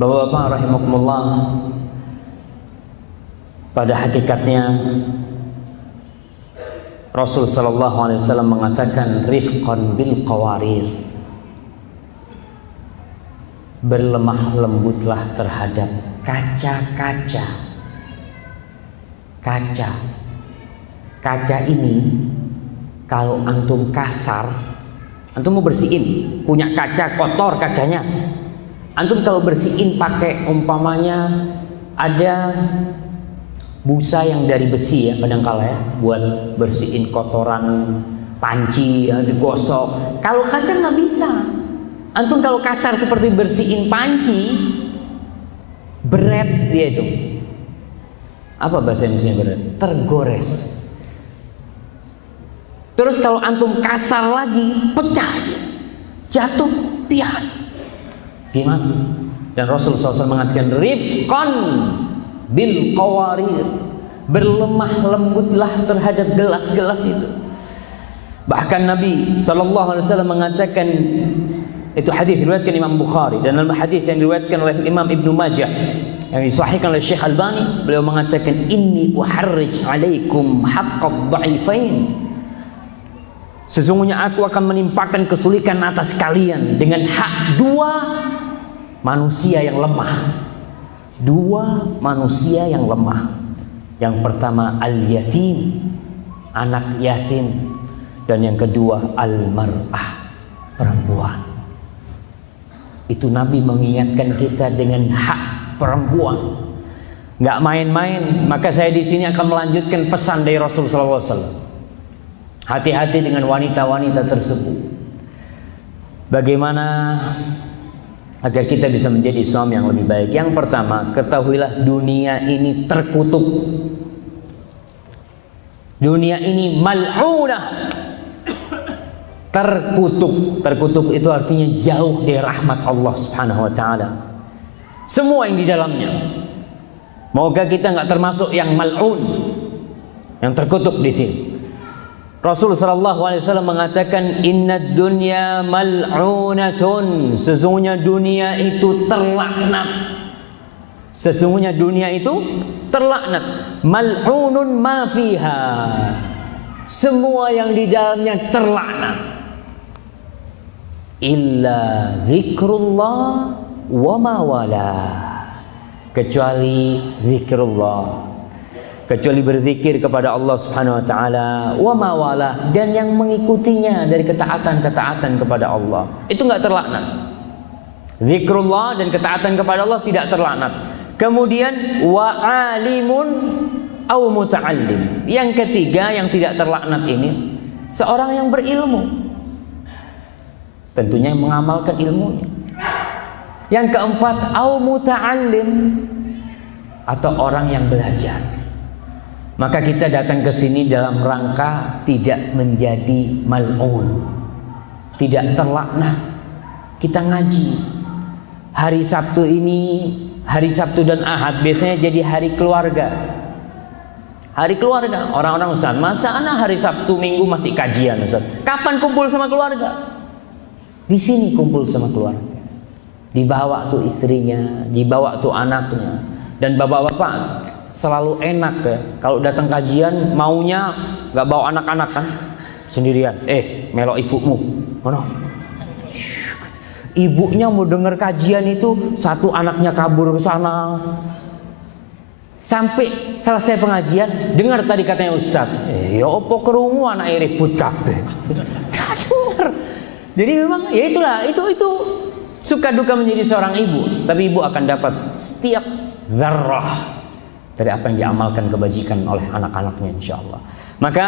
Bapak-bapak rahimakumullah, pada hakikatnya Rasul sallallahu alaihi wasallam mengatakan rifqan bil qawarir, berlemah lembutlah terhadap kaca-kaca. Kaca ini kalau antum kasar, antum mau bersihin, punya kaca kotor kacanya, antum kalau bersihin pakai umpamanya ada busa yang dari besi ya, kadangkala ya, buat bersihin kotoran panci yang digosok. Kalau kaca nggak bisa. Antum kalau kasar seperti bersihin panci, beret dia itu. Apa bahasa Indonesia beret? Tergores. Terus kalau antum kasar lagi, pecah dia, jatuh pian. Gimana? Dan Rasulullah SAW mengatakan rifqan bil qawarir, berlemah lembutlah terhadap gelas-gelas itu. Bahkan Nabi SAW mengatakan, itu hadis diriwayatkan Imam Bukhari, dan dalam hadis yang diriwayatkan oleh Imam Ibnu Majah yang disahihkan oleh Syekh Albani, beliau mengatakan inni uharrij alaikum haqqad dha'ifain, sesungguhnya aku akan menimpakan kesulitan atas kalian dengan hak dua manusia yang lemah. Dua manusia yang lemah. Yang pertama al-yatim, anak yatim, dan yang kedua al-mar'ah, perempuan. Itu Nabi mengingatkan kita dengan hak perempuan. Nggak main-main. Maka saya di sini akan melanjutkan pesan dari Rasulullah SAW. Hati-hati dengan wanita-wanita tersebut. Bagaimana agar kita bisa menjadi suami yang lebih baik? Yang pertama, ketahuilah dunia ini terkutuk. Dunia ini mal'unah, terkutuk. Terkutuk itu artinya jauh dari rahmat Allah Subhanahu wa taala. Semua yang di dalamnya. Moga kita nggak termasuk yang mal'un, yang terkutuk di sini. Rasulullah SAW mengatakan innad dunya mal'unatun, sesungguhnya dunia itu terlaknat. Sesungguhnya dunia itu terlaknat. Mal'unun ma fiha, semua yang di dalamnya terlaknat. Illa zikrullah wa ma wala, kecuali zikrullah, kecuali berzikir kepada Allah Subhanahu wa taala, wa ma wala, dan yang mengikutinya dari ketaatan-ketaatan kepada Allah. Itu enggak terlaknat. Zikrullah dan ketaatan kepada Allah tidak terlaknat. Kemudian wa alimun au muta'allim. Yang ketiga yang tidak terlaknat ini seorang yang berilmu. Tentunya yang mengamalkan ilmunya. Yang keempat au muta'allim, atau orang yang belajar. Maka kita datang ke sini dalam rangka tidak menjadi mal'un, tidak terlaknat. Kita ngaji. Hari Sabtu ini, hari Sabtu dan Ahad biasanya jadi hari keluarga. Hari keluarga. Orang-orang Ustaz, masa ana hari Sabtu Minggu masih kajian Ustaz? Kapan kumpul sama keluarga? Di sini kumpul sama keluarga. Dibawa tuh istrinya, dibawa tuh anaknya. Dan bapak-bapak selalu enak ya, kalau datang kajian maunya nggak bawa anak-anak kan, sendirian. Melok ibumu, mana? Ibunya mau dengar kajian itu, satu anaknya kabur ke sana. Sampai selesai pengajian, dengar tadi katanya Ustaz, ya opo kerungu anak ribut kabeh. Jadi memang ya itulah, itu suka duka menjadi seorang ibu, tapi ibu akan dapat setiap zarrah dari apa yang diamalkan kebajikan oleh anak-anaknya insyaallah. Maka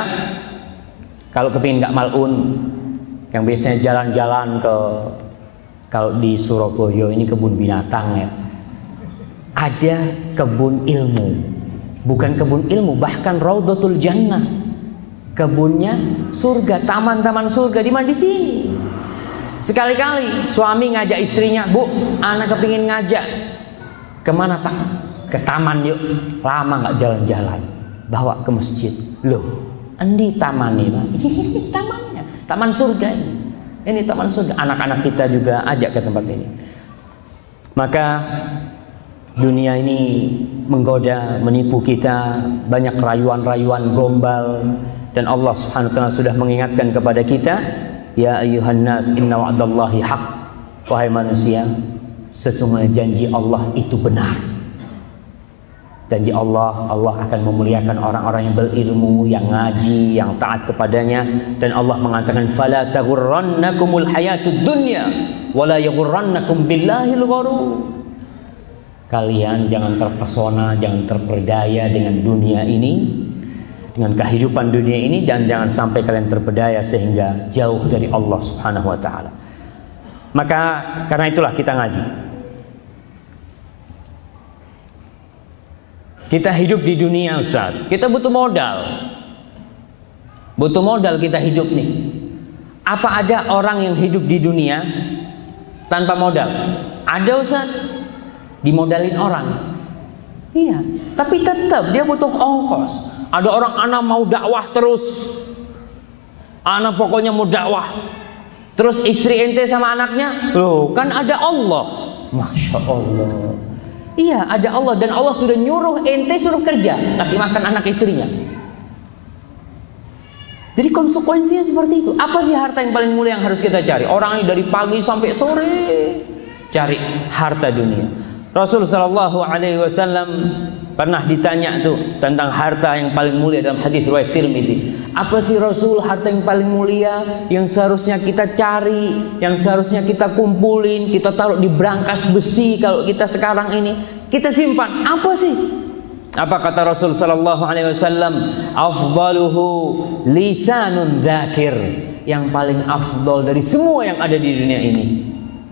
kalau kepingin nggak mal'un, yang biasanya jalan-jalan ke, kalau di Surabaya ini kebun binatang ya, ada kebun ilmu, bukan kebun ilmu, bahkan Raudhatul Jannah, kebunnya surga, taman-taman surga. Di mana? Di sini. Sekali-kali suami ngajak istrinya, Bu, anak kepingin ngajak kemana Pak? Ke taman yuk. Lama nggak jalan-jalan, bawa ke masjid. Loh, endi taman ini? Ini tamannya, taman surga ini. Ini taman surga. Anak-anak kita juga ajak ke tempat ini. Maka dunia ini menggoda, menipu kita, banyak rayuan-rayuan gombal, dan Allah Subhanahu wa taala sudah mengingatkan kepada kita, ya ayyuhan nas inna wa'dallahi haq. Wahai manusia, sesungguhnya janji Allah itu benar. Janji Allah, Allah akan memuliakan orang-orang yang berilmu, yang ngaji, yang taat kepadanya. Dan Allah mengatakan, fala taghurrannakumul hayatud dunya wala yaghurrannakum billahil gharur. Kalian jangan terpesona, jangan terperdaya dengan dunia ini, dengan kehidupan dunia ini, dan jangan sampai kalian terpedaya sehingga jauh dari Allah Subhanahu wa taala. Maka karena itulah kita ngaji. Kita hidup di dunia, Ustaz. Kita butuh modal. Butuh modal kita hidup nih. Apa ada orang yang hidup di dunia tanpa modal? Ada, Ustaz. Dimodalin orang. Iya, tapi tetap dia butuh ongkos. Ada orang, anak mau dakwah terus. Anak pokoknya mau dakwah. Terus istri ente sama anaknya, loh kan ada Allah. Masya Allah. Iya, ada Allah, dan Allah sudah nyuruh ente suruh kerja, kasih makan anak istrinya. Jadi konsekuensinya seperti itu. Apa sih harta yang paling mulia yang harus kita cari? Orang ini dari pagi sampai sore cari harta dunia. Rasul Shallallahu Alaihi Wasallam pernah ditanya tuh tentang harta yang paling mulia dalam hadis riwayat Tirmidzi. Apa sih Rasul harta yang paling mulia yang seharusnya kita cari, yang seharusnya kita kumpulin, kita taruh di brankas besi kalau kita sekarang ini kita simpan? Apa sih? Apa kata Rasul Shallallahu Alaihi Wasallam? Afdaluhu lisanun dzakir. Yang paling afdal dari semua yang ada di dunia ini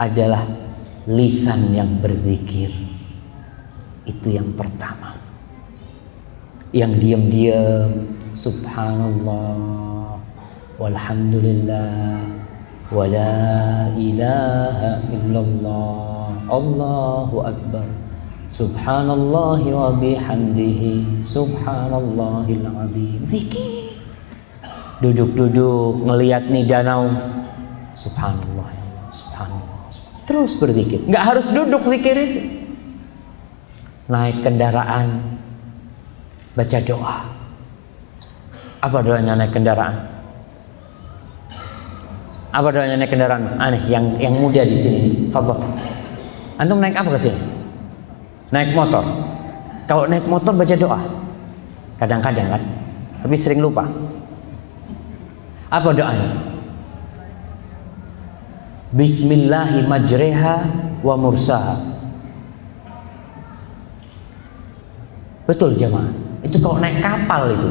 adalah lisan yang berzikir. Itu yang pertama. Yang diam-diam subhanallah walhamdulillah wala ilaha illallah Allahu akbar subhanallah wa bihamdihi subhanallahil azim. Zikir. Duduk-duduk ngelihat nih danau, subhanallah, subhanallah. Terus berzikir. Nggak harus duduk zikir itu. Naik kendaraan, baca doa. Apa doanya naik kendaraan? Apa doanya naik kendaraan? Aneh, yang muda di sini. Fadhol. Antum naik apa ke sini? Naik motor. Kalau naik motor baca doa. Kadang-kadang kan, tapi sering lupa. Apa doanya? Bismillahi majreha wa mursaha. Betul jemaah. Itu kalau naik kapal itu.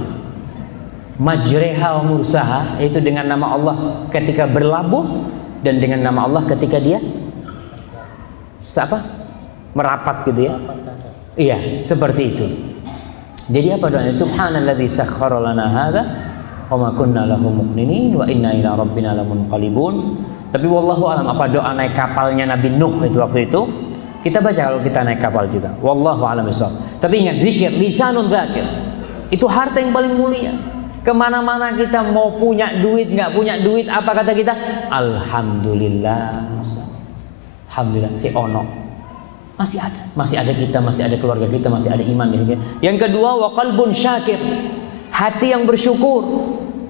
Majreha wa mursaha itu dengan nama Allah ketika berlabuh dan dengan nama Allah ketika dia apa? Merapat gitu ya. Iya, seperti itu. Jadi apa doanya? Subhanalladzi sakhkhara lana hadza wa ma kunna lahu muqrinin wa inna ila rabbina lamunqalibun. Tapi wallahu alam apa doa naik kapalnya Nabi Nuh itu waktu itu? Kita baca kalau kita naik kapal juga. Wallahu a'lam bishawab. Tapi ingat, zikir, lisanun dzakir. Itu harta yang paling mulia. Kemana-mana kita mau punya duit, nggak punya duit, apa kata kita? Alhamdulillah. Alhamdulillah, si ono. Masih ada kita, masih ada keluarga kita, masih ada iman. Yang kedua, wa qalbun syakir. Hati yang bersyukur.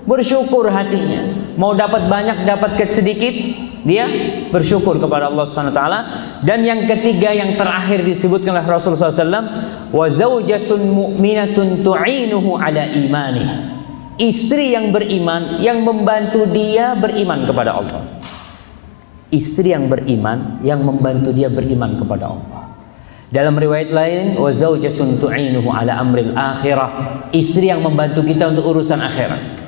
Bersyukur hatinya. Mau dapat banyak, dapat sedikit, dia bersyukur kepada Allah Subhanahu wa taala. Dan yang ketiga, yang terakhir disebutkan oleh Rasulullah SAW, wa zaujatun mu'minatun tu'inuhu ala imanih. Istri yang beriman yang membantu dia beriman kepada Allah. Istri yang beriman yang membantu dia beriman kepada Allah. Dalam riwayat lain, wa zaujatun tu'inuhu ala amril akhirah. Istri yang membantu kita untuk urusan akhirat.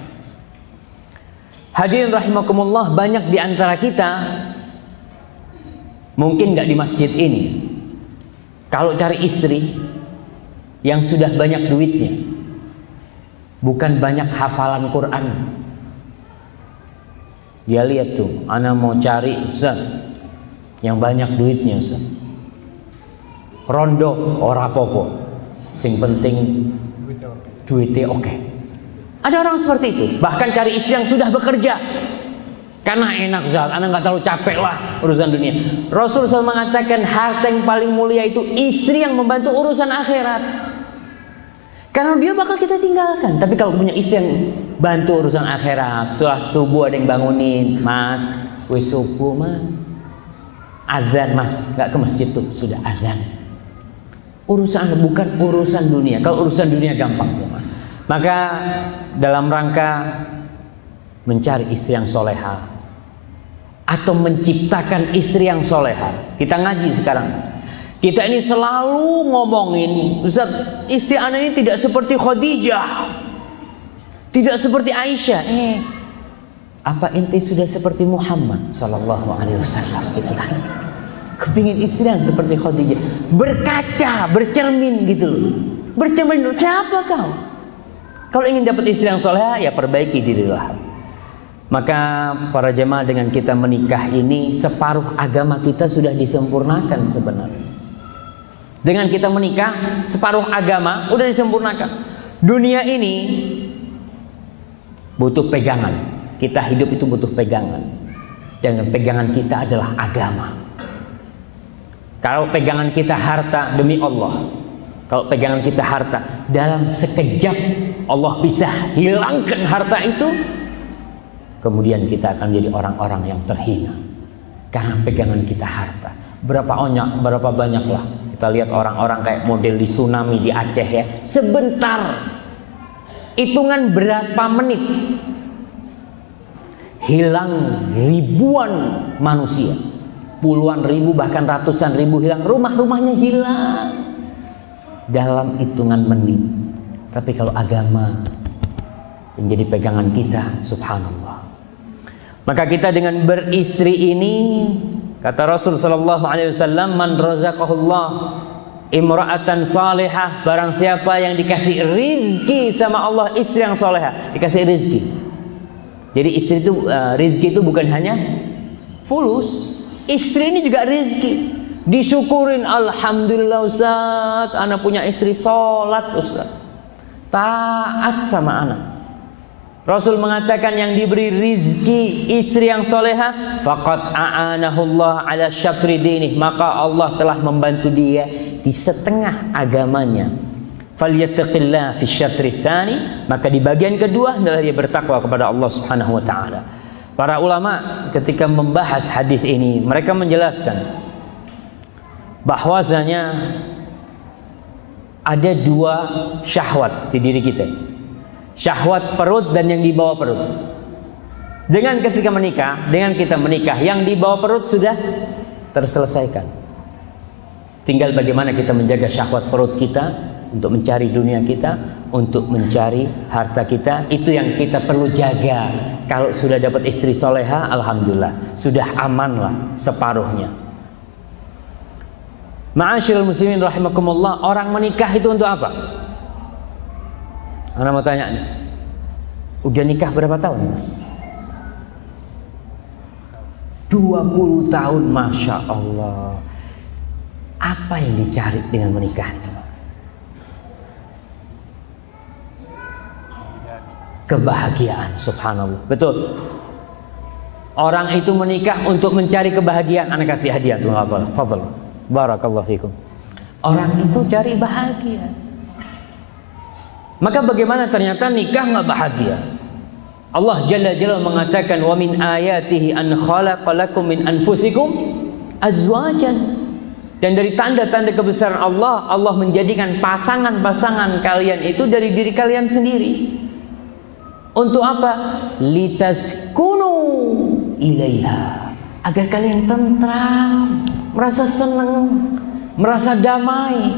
Hadirin rahimakumullah, banyak di antara kita mungkin nggak di masjid ini. Kalau cari istri yang sudah banyak duitnya, bukan banyak hafalan Quran. Dia lihat tuh, ana mau cari Ustaz yang banyak duitnya Ustaz. Rondo ora apa-apa. Sing penting duitnya oke. Ada orang seperti itu. Bahkan cari istri yang sudah bekerja. Karena enak Zat, anak nggak terlalu capek lah urusan dunia. Rasul SAW mengatakan harta yang paling mulia itu istri yang membantu urusan akhirat. Karena dia bakal kita tinggalkan. Tapi kalau punya istri yang bantu urusan akhirat, subuh ada yang bangunin, Mas, wis subuh Mas, azan Mas, nggak ke masjid tuh, sudah azan. Urusan bukan urusan dunia. Kalau urusan dunia gampang, Mas. Maka dalam rangka mencari istri yang soleha atau menciptakan istri yang soleha, kita ngaji sekarang. Kita ini selalu ngomongin, Ustaz, istri anak ini tidak seperti Khadijah, tidak seperti Aisyah. Apa ente sudah seperti Muhammad Sallallahu Alaihi Wasallam? Itulah. Kepingin istri yang seperti Khadijah, berkaca, bercermin gitu loh. Bercermin, siapa kau? Kalau ingin dapat istri yang soleha, ya perbaiki dirilah. Maka para jemaah, dengan kita menikah ini separuh agama kita sudah disempurnakan sebenarnya. Dengan kita menikah separuh agama sudah disempurnakan. Dunia ini butuh pegangan. Kita hidup itu butuh pegangan. Dan pegangan kita adalah agama. Kalau pegangan kita harta, demi Allah, kalau pegangan kita harta, dalam sekejap Allah bisa hilangkan harta itu. Kemudian kita akan menjadi orang-orang yang terhina karena pegangan kita harta. Berapa banyak lah kita lihat orang-orang kayak model di tsunami di Aceh ya. Sebentar, hitungan berapa menit, hilang ribuan manusia, puluhan ribu bahkan ratusan ribu hilang, rumah-rumahnya hilang dalam hitungan menit. Tapi kalau agama menjadi pegangan kita, subhanallah. Maka kita dengan beristri ini, kata Rasul sallallahu alaihi wasallam, man razaqahullah imra'atan salihah, barang siapa yang dikasih rizki sama Allah istri yang salihah, dikasih rizki. Jadi istri itu rizki itu bukan hanya fulus, istri ini juga rizki. Disyukurin, alhamdulillah Ustaz, anak punya istri sholat Ustaz, taat sama anak. Rasul mengatakan yang diberi rizki istri yang soleha, faqad a'anahullah ala syatri dinih, maka Allah telah membantu dia di setengah agamanya. Falyattaqillah fi syatri tsani, maka di bagian kedua adalah dia bertakwa kepada Allah Subhanahu wa taala. Para ulama ketika membahas hadis ini, mereka menjelaskan bahwasanya ada dua syahwat di diri kita. Syahwat perut dan yang di bawah perut. Dengan ketika menikah, dengan kita menikah, yang di bawah perut sudah terselesaikan. Tinggal bagaimana kita menjaga syahwat perut kita untuk mencari dunia kita, untuk mencari harta kita. Itu yang kita perlu jaga. Kalau sudah dapat istri soleha, alhamdulillah, sudah aman lah separuhnya. Ma'asyiral muslimin rahimakumullah, orang menikah itu untuk apa? Anak mau tanya nih, udah nikah berapa tahun Mas? 20 tahun, Masya Allah. Apa yang dicari dengan menikah itu Mas? Kebahagiaan, subhanallah. Betul. Orang itu menikah untuk mencari kebahagiaan. Anak kasih hadiah tuh, fadhal. Barakallahu fikum. Orang itu cari bahagia. Maka bagaimana ternyata nikah nggak bahagia? Allah Jalla Jalla mengatakan, wa min ayatihi an khalaqalakum min anfusikum azwajan. Dan dari tanda-tanda kebesaran Allah, Allah menjadikan pasangan-pasangan kalian itu dari diri kalian sendiri. Untuk apa? Litaskunu ilaiha, agar kalian tentram, merasa senang, merasa damai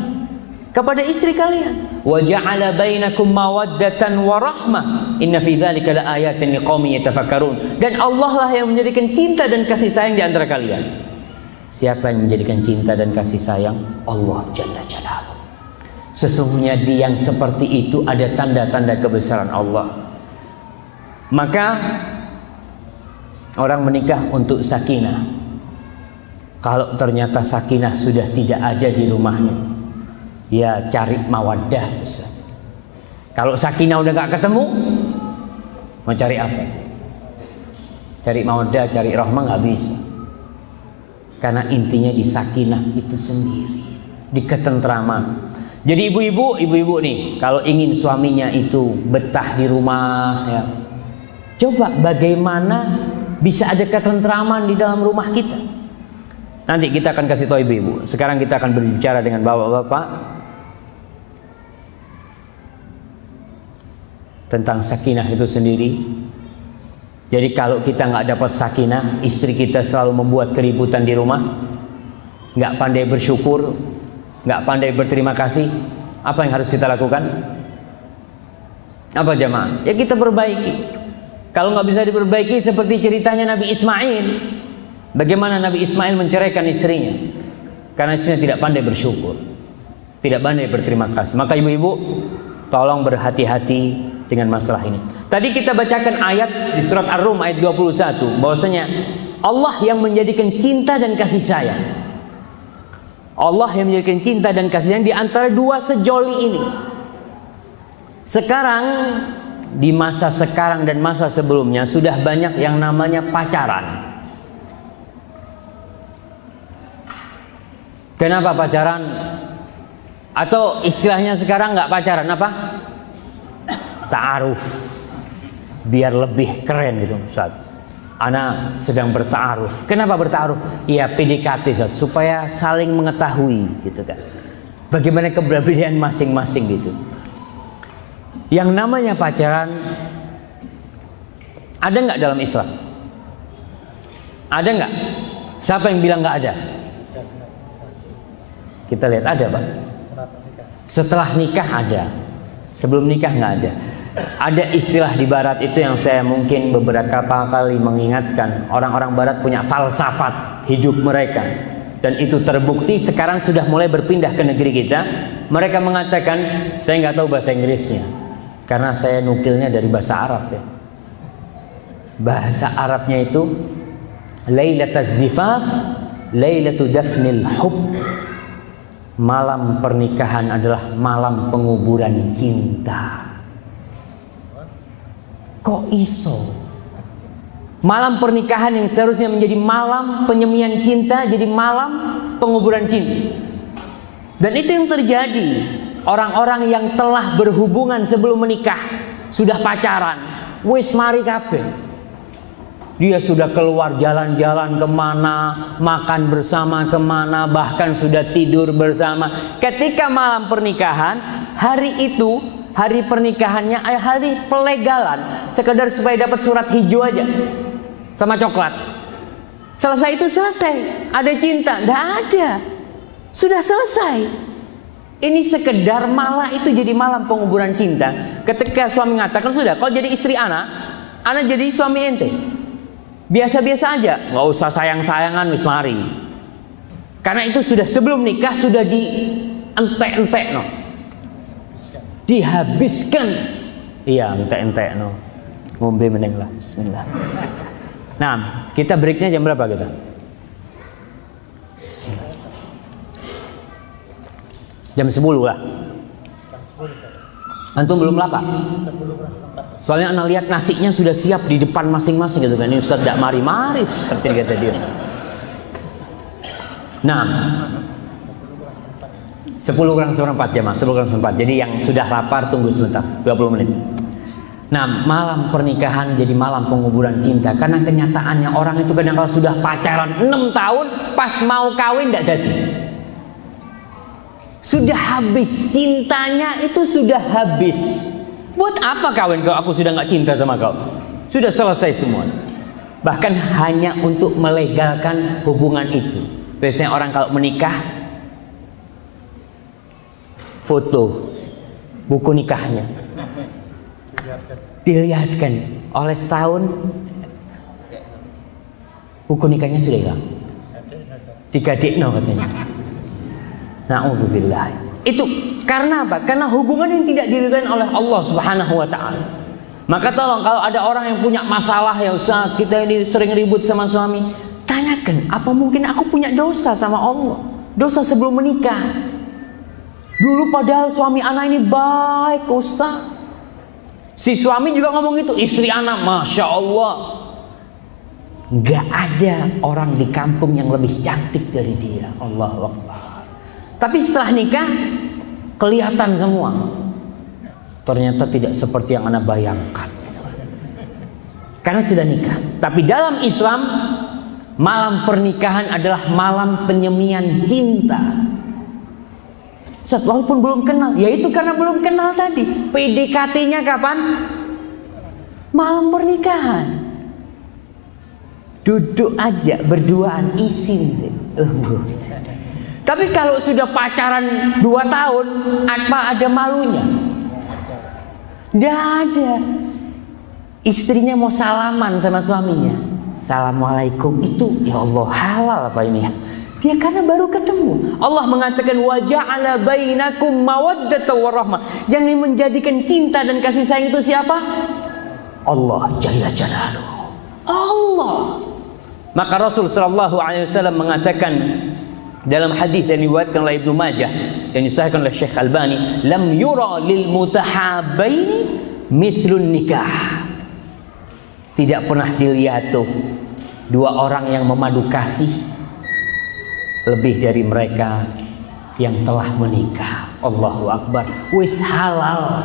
kepada istri kalian. Wa ja'ala bainakum mawaddatan wa rahmah. Inna fi dzalika laayatin liqaumin yatafakkarun. Dan Allah lah yang menjadikan cinta dan kasih sayang di antara kalian. Siapa yang menjadikan cinta dan kasih sayang? Allah Jalla Jalaluhu. Sesungguhnya di yang seperti itu ada tanda-tanda kebesaran Allah. Maka orang menikah untuk sakinah. Kalau ternyata sakinah sudah tidak ada di rumahnya, ya cari mawaddah. Kalau sakinah udah gak ketemu, mau cari apa? cari mawaddah, cari rahmah nggak bisa. Karena intinya di sakinah itu sendiri, di ketentraman. Jadi ibu-ibu nih, kalau ingin suaminya itu betah di rumah, ya, coba bagaimana bisa ada ketentraman di dalam rumah kita. Nanti kita akan kasih tahu ibu-ibu. Sekarang kita akan berbicara dengan bapak-bapak tentang sakinah itu sendiri. Jadi kalau kita nggak dapat sakinah, istri kita selalu membuat keributan di rumah, nggak pandai bersyukur, nggak pandai berterima kasih, apa yang harus kita lakukan? Apa jemaah? Ya kita perbaiki. Kalau nggak bisa diperbaiki, seperti ceritanya Nabi Ismail, bagaimana Nabi Ismail menceraikan istrinya karena istrinya tidak pandai bersyukur, tidak pandai berterima kasih. Maka ibu-ibu, tolong berhati-hati dengan masalah ini. Tadi kita bacakan ayat di surat Ar-Rum ayat 21 bahwasanya Allah yang menjadikan cinta dan kasih sayang. Allah yang menjadikan cinta dan kasih sayang di antara dua sejoli ini. Sekarang, di masa sekarang dan masa sebelumnya sudah banyak yang namanya pacaran. Kenapa pacaran? Atau istilahnya sekarang nggak pacaran, apa? Ta'aruf, biar lebih keren gitu Ustaz. Ana sedang berta'aruf. Kenapa berta'aruf? Ya PDKT Ustaz, supaya saling mengetahui gitu kan. Bagaimana keberadaan masing-masing gitu. Yang namanya pacaran ada nggak dalam Islam? Ada nggak? Siapa yang bilang nggak ada? Kita lihat ada Pak. Setelah nikah ada. Sebelum nikah nggak ada. Ada istilah di barat itu yang saya mungkin beberapa kali mengingatkan. Orang-orang barat punya falsafat hidup mereka. Dan itu terbukti sekarang sudah mulai berpindah ke negeri kita. Mereka mengatakan, saya nggak tahu bahasa Inggrisnya. Karena saya nukilnya dari bahasa Arab ya. Bahasa Arabnya itu Lailatuz Zifaf, Lailatu Dafnil Hub. Malam pernikahan adalah malam penguburan cinta. Kok iso? Malam pernikahan yang seharusnya menjadi malam penyemian cinta jadi malam penguburan cinta. Dan itu yang terjadi. Orang-orang yang telah berhubungan sebelum menikah, sudah pacaran, wis mari kabeh. Dia sudah keluar jalan-jalan kemana, makan bersama kemana, bahkan sudah tidur bersama. Ketika malam pernikahan, hari itu, hari pernikahannya, hari pelegalan, sekedar supaya dapat surat hijau aja sama coklat. Selesai itu selesai. Ada cinta? Tidak ada. Sudah selesai. Ini sekedar malah itu jadi malam penguburan cinta. Ketika suami mengatakan, sudah kau jadi istri anak jadi suami ente. Biasa-biasa aja, nggak usah sayang-sayangan, wis mari. Karena itu sudah sebelum nikah sudah dientek-entek no. Dihabiskan. Iya, entek-entek no. Ngombe meneng lah, bismillah. Nah, kita breaknya jam berapa kita? Jam 10 lah. Antum belum lapar? Soalnya anak lihat nasinya sudah siap di depan masing-masing gitu kan. Ini Ustaz tidak mari-mari seperti kata dia. Nah, 10 kurang seperempat ya mas, 10 kurang seperempat. Jadi yang sudah lapar tunggu sebentar, 20 menit. Nah, malam pernikahan jadi malam penguburan cinta. Karena kenyataannya orang itu kadang kalau sudah pacaran 6 tahun, pas mau kawin tidak jadi. Sudah habis, cintanya itu sudah habis. Buat apa kawin kalau aku sudah nggak cinta sama kau? Sudah selesai semua. Bahkan hanya untuk melegalkan hubungan itu. Biasanya orang kalau menikah, foto buku nikahnya dilihatkan. Oleh setahun buku nikahnya sudah hilang. Digadekno katanya. Na'udzubillah. Itu karena apa? Karena hubungan yang tidak diridhai oleh Allah Subhanahu wa taala. Maka tolong kalau ada orang yang punya masalah ya Ustaz, kita ini sering ribut sama suami, tanyakan, apa mungkin aku punya dosa sama Allah? Dosa sebelum menikah. Dulu padahal suami anak ini baik Ustaz. Si suami juga ngomong itu, istri anak Masya Allah. Nggak ada orang di kampung yang lebih cantik dari dia. Allahu Akbar. Tapi setelah nikah kelihatan semua. Ternyata tidak seperti yang Anda bayangkan. Karena sudah nikah. Tapi dalam Islam, malam pernikahan adalah malam penyemian cinta. Walaupun belum kenal, yaitu karena belum kenal tadi. PDKT-nya kapan? Malam pernikahan. Duduk aja berduaan, isin. Tapi kalau sudah pacaran 2 tahun, apa ada malunya? Tidak ada. Istrinya mau salaman sama suaminya, Assalamualaikum, itu ya Allah halal apa ini ya? Dia karena baru ketemu. Allah mengatakan wa ja'ala bainakum mawaddatan warahmah. Yang menjadikan cinta dan kasih sayang itu siapa? Allah Jalla Jalaluhu. Allah. Maka Rasul sallallahu alaihi wasallam mengatakan dalam hadis yang diriwayatkan oleh Ibnu Majah yang disahihkan oleh Syekh Albani, lam yura lil mutahabbaini mithlun nikah. Tidak pernah dilihat tuh 2 orang yang memadu kasih lebih dari mereka yang telah menikah. Allahu Akbar. Wis halal.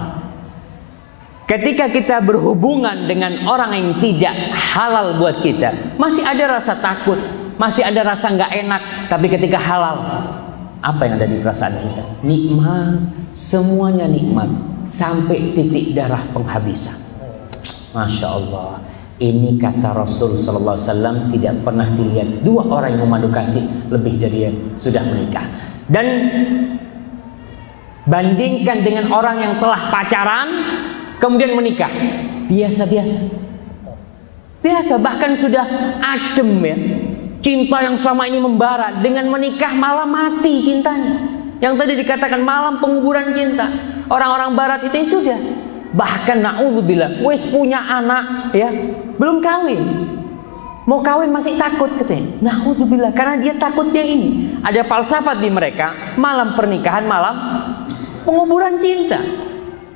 Ketika kita berhubungan dengan orang yang tidak halal buat kita, masih ada rasa takut, masih ada rasa nggak enak. Tapi ketika halal, apa yang ada di perasaan kita? Nikmat, semuanya nikmat sampai titik darah penghabisan. Masya Allah. Ini kata Rasul Sallallahu Alaihi Wasallam, tidak pernah dilihat 2 orang yang memadu kasih lebih dari yang sudah menikah. Dan bandingkan dengan orang yang telah pacaran kemudian menikah, biasa-biasa, bahkan sudah adem ya, cinta yang selama ini membara, dengan menikah malah mati cintanya. Yang tadi dikatakan malam penguburan cinta, orang-orang barat itu ya sudah. Bahkan na'udzubillah, wes punya anak ya, belum kawin, mau kawin masih takut katanya. Na'udzubillah, karena dia takutnya ini. Ada falsafat di mereka, malam pernikahan, malam penguburan cinta.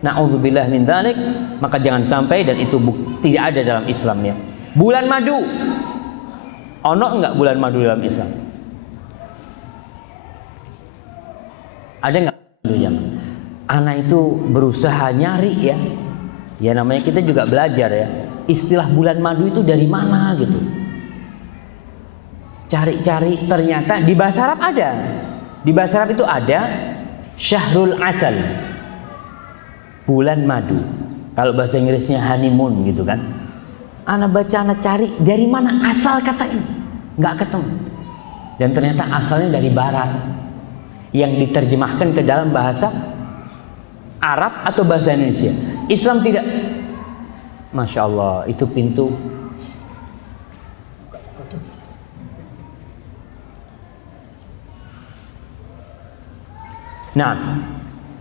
Na'udzubillah min dzalik. Maka jangan sampai, dan itu tidak ada dalam Islam ya. Bulan madu, ono enggak bulan madu dalam Islam? Ada enggak dulu zaman? Anak itu berusaha nyari ya. Ya namanya kita juga belajar ya. Istilah bulan madu itu dari mana gitu. Cari-cari, ternyata di bahasa Arab ada. Di bahasa Arab itu ada Syahrul Asal, bulan madu. Kalau bahasa Inggrisnya honeymoon gitu kan. Anak baca, anak cari dari mana asal kata ini, nggak ketemu. Dan ternyata asalnya dari Barat, yang diterjemahkan ke dalam bahasa Arab atau bahasa Indonesia. Islam tidak. Masya Allah, itu pintu. Nah,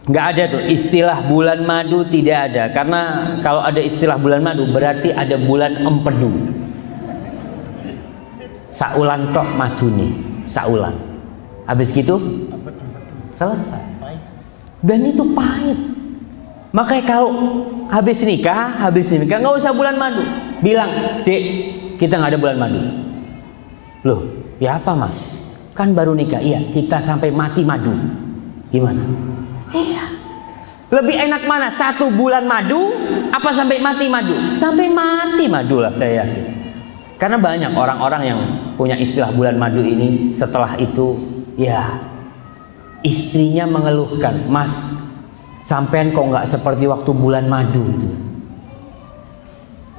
nggak ada tuh istilah bulan madu, tidak ada. Karena kalau ada istilah bulan madu berarti ada bulan empedu. Saulan tok maduni, saulan. Habis gitu selesai. Dan itu pahit. Makanya kalau habis nikah nggak usah bulan madu. Bilang, Dek, kita nggak ada bulan madu. Loh, ya apa Mas? Kan baru nikah. Iya, kita sampai mati madu. Gimana? Iya. Lebih enak mana? 1 bulan madu apa sampai mati madu? Sampai mati madu lah saya yakin. Karena banyak orang-orang yang punya istilah bulan madu ini, setelah itu ya istrinya mengeluhkan, Mas, sampean kok nggak seperti waktu bulan madu itu.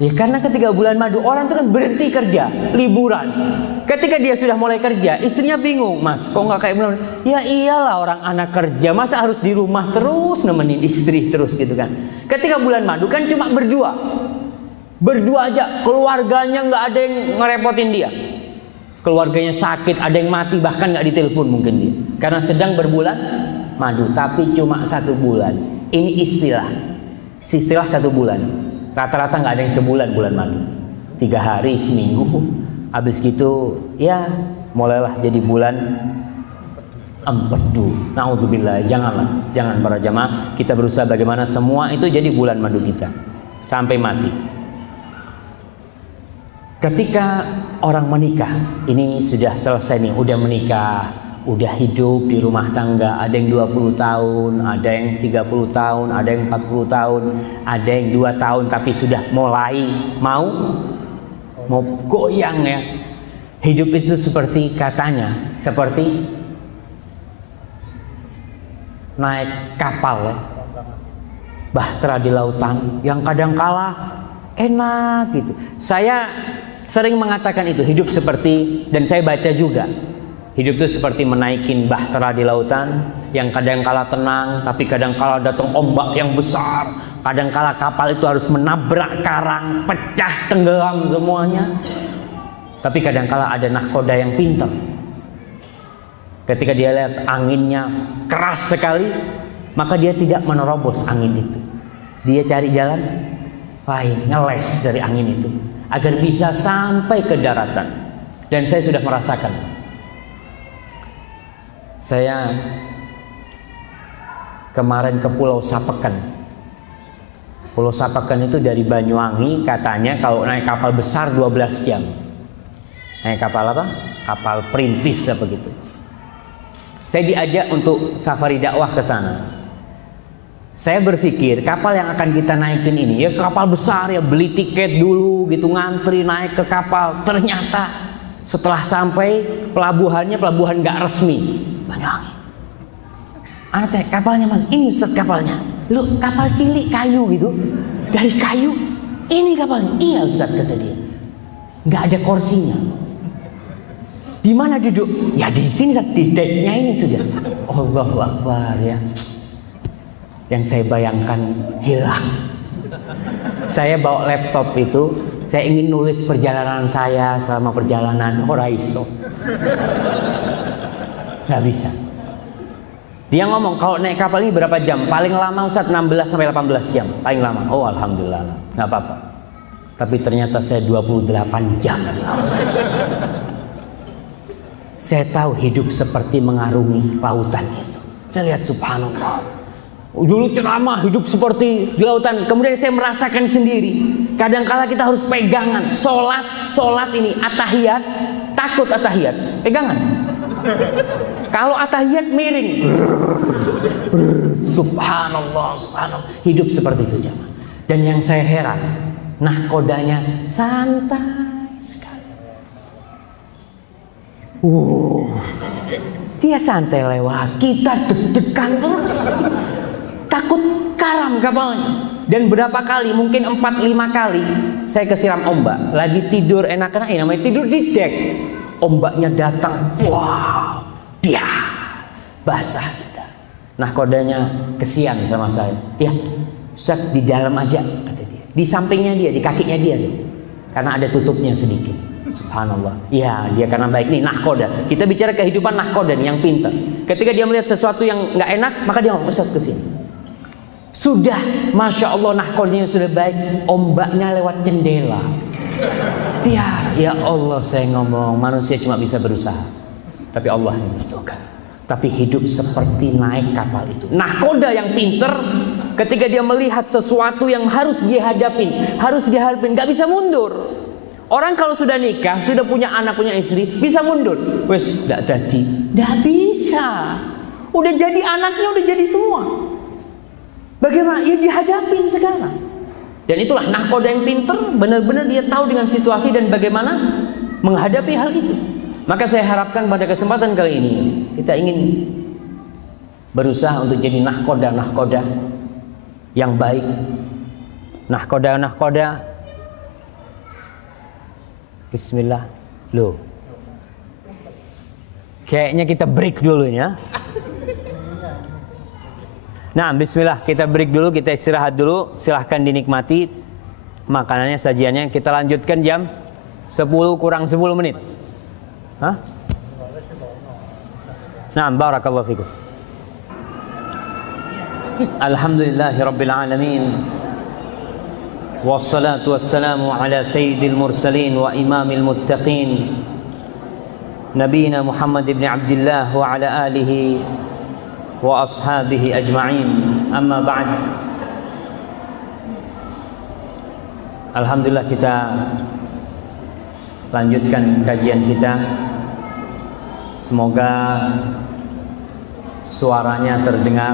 Ya karena ketika bulan madu orang itu kan berhenti kerja, liburan. Ketika dia sudah mulai kerja, istrinya bingung, Mas, kok nggak kayak bulan madu? Ya iyalah, orang anak kerja, masa harus di rumah terus nemenin istri terus gitu kan. Ketika bulan madu kan cuma berdua aja, keluarganya nggak ada yang ngerepotin dia. Keluarganya sakit, ada yang mati, bahkan nggak ditelepon mungkin dia, karena sedang berbulan madu. Tapi cuma 1 bulan. Ini istilah 1 bulan. Rata-rata nggak ada yang sebulan bulan madu. 3 hari, seminggu. Habis gitu ya mulailah jadi bulan empedu. Na'udzubillah. Jangan para jamaah. Kita berusaha bagaimana semua itu jadi bulan madu kita sampai mati. Ketika orang menikah, ini sudah selesai nih, udah menikah, udah hidup di rumah tangga, ada yang 20 tahun, ada yang 30 tahun, ada yang 40 tahun, ada yang 2 tahun tapi sudah mulai mau goyang ya. Hidup itu seperti katanya, seperti naik kapal ya, bahtera di lautan yang kadang kala enak gitu. Saya sering mengatakan itu, hidup seperti, dan saya baca juga, hidup itu seperti menaikin bahtera di lautan yang kadangkala tenang, tapi kadangkala datang ombak yang besar, kadangkala kapal itu harus menabrak karang, pecah, tenggelam semuanya. Tapi kadangkala ada nahkoda yang pintar. Ketika dia lihat anginnya keras sekali, maka dia tidak menerobos angin itu. Dia cari jalan lain, ngeles dari angin itu, agar bisa sampai ke daratan. Dan saya sudah merasakan. Saya kemarin ke Pulau Sapekan. Pulau Sapekan itu dari Banyuwangi, katanya kalau naik kapal besar 12 jam. Naik kapal apa? Kapal perintis apa gitu. Saya diajak untuk safari dakwah ke sana. Saya berpikir kapal yang akan kita naikin ini ya kapal besar ya, beli tiket dulu gitu, ngantri naik ke kapal. Ternyata setelah sampai pelabuhannya pelabuhan nggak resmi, Banyuwangi. Anak teh kapalnya mana? Ini Ustaz kapalnya. Lu kapal cilik kayu gitu, dari kayu. Ini kapalnya. Iya Ustaz kata dia. Nggak ada kursinya. Di mana duduk? Ya di sini Ustaz, di decknya ini sudah. Allahu Akbar ya. Yang saya bayangkan hilang. Saya bawa laptop itu, saya ingin nulis perjalanan saya selama perjalanan Horaiso. Nggak bisa. Dia ngomong kalau naik kapal ini berapa jam? Paling lama Ustaz 16 sampai 18 jam, paling lama. Oh alhamdulillah, nggak apa-apa. Tapi ternyata saya 28 jam. Saya tahu hidup seperti mengarungi lautan itu. Saya lihat subhanallah. Dulu ceramah hidup seperti di lautan, kemudian saya merasakan sendiri. Kadangkala kita harus pegangan, sholat ini atahiyat, takut atahiyat, pegangan. Kalau atahiyat miring, subhanallah, subhanallah. Hidup seperti itu jemaah. Dan yang saya heran, nahkodanya santai sekali. Dia santai lewat, kita deg-degan terus. Takut karam kapalnya. Dan berapa kali, mungkin 4-5 kali saya kesiram ombak. Lagi tidur enak-enak, ya namanya tidur di dek. Ombaknya datang, wow, biar basah kita. Nah kodanya kesian sama saya. Ya, Ustaz di dalam aja kata dia. Di sampingnya dia, di kakinya dia tuh. Karena ada tutupnya sedikit. Subhanallah. Ya, dia karena baik nih nahkoda. Kita bicara kehidupan nahkoda nih yang pintar. Ketika dia melihat sesuatu yang nggak enak, maka dia ngomong, Ustaz kesini. Sudah, masya Allah nahkodanya sudah baik, ombaknya lewat jendela. Biar, ya Allah saya ngomong, manusia cuma bisa berusaha, tapi Allah yang menentukan. Tapi hidup seperti naik kapal itu. Nahkoda yang pinter, ketika dia melihat sesuatu yang harus dihadapin, nggak bisa mundur. Orang kalau sudah nikah, sudah punya anak, punya istri, bisa mundur. Wes, nggak jadi, nggak bisa. Udah jadi anaknya, udah jadi semua. Bagaimana? Ya dihadapin sekarang. Dan itulah nahkoda yang pinter, benar-benar dia tahu dengan situasi dan bagaimana menghadapi hal itu. Maka saya harapkan pada kesempatan kali ini kita ingin berusaha untuk jadi nahkoda yang baik. Nahkoda. Bismillah. Loh. Kayaknya kita break dulu ya. Nah, bismillah, kita break dulu, kita istirahat dulu. Silahkan dinikmati makanannya, sajiannya. Kita lanjutkan jam 10 kurang 10 menit. Hah? Nah, barakallahu fikum. Alhamdulillahirabbil alamin. Wassalatu wassalamu ala sayyidil mursalin wa imamil muttaqin. Nabiyina Muhammad ibn Abdullah wa ala alihi wa ashabihi ajma'in. Amma ba'd. Alhamdulillah kita lanjutkan kajian kita. Semoga suaranya terdengar